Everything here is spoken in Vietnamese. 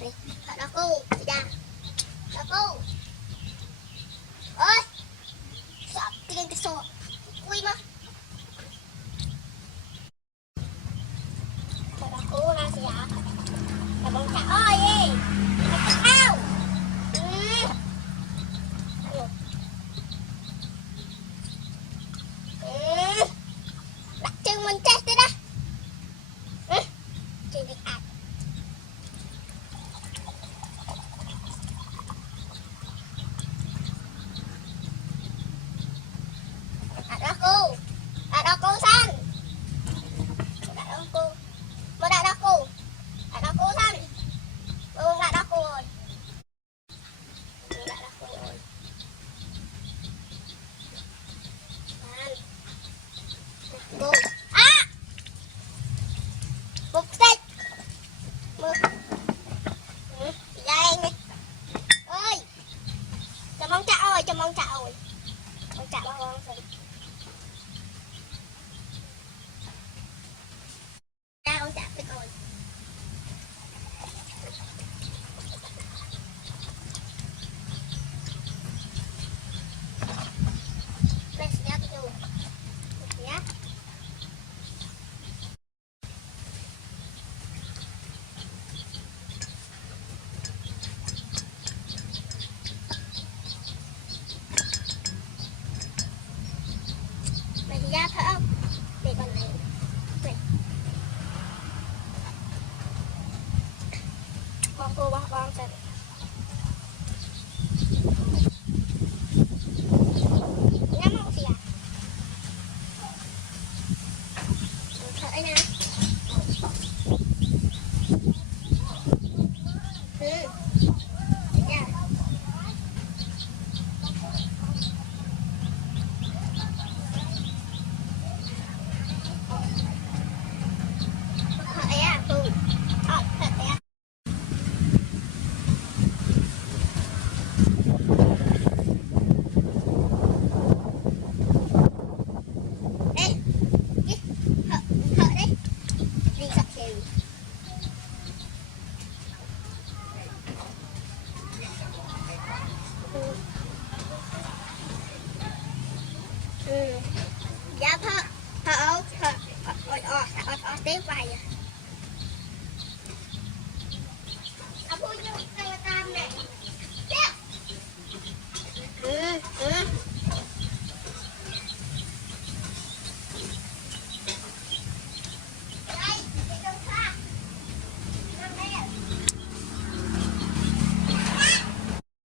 Đây, đó cô, ra. Đó cô. Ơi. Sợ tiền cái sổ. Quy mà. Đó cô là gì ạ? Là bóng trả ơi đi. Sao? Ừ. Ừ. Đặt chân mình chết đấy đó. Ừ. Chị đi ăn. Đó cô. Đó cô san. Đó cô. Mà đó cô. Đó cô san. Ừ, đó cô rồi. Đó cô rồi. Cô. À! Một xích. Một. Ừ. Đây này. Ơi. Cho mong chạo ơi, cho mong chạo ơi. Mong chạo bao con rồi. Ra con chạo cái rồi. Đây sẽ ra cái đồ. Nhá. Mày thì ra phải không? Để con này. Đây. Bỏ cô bỏ con xem.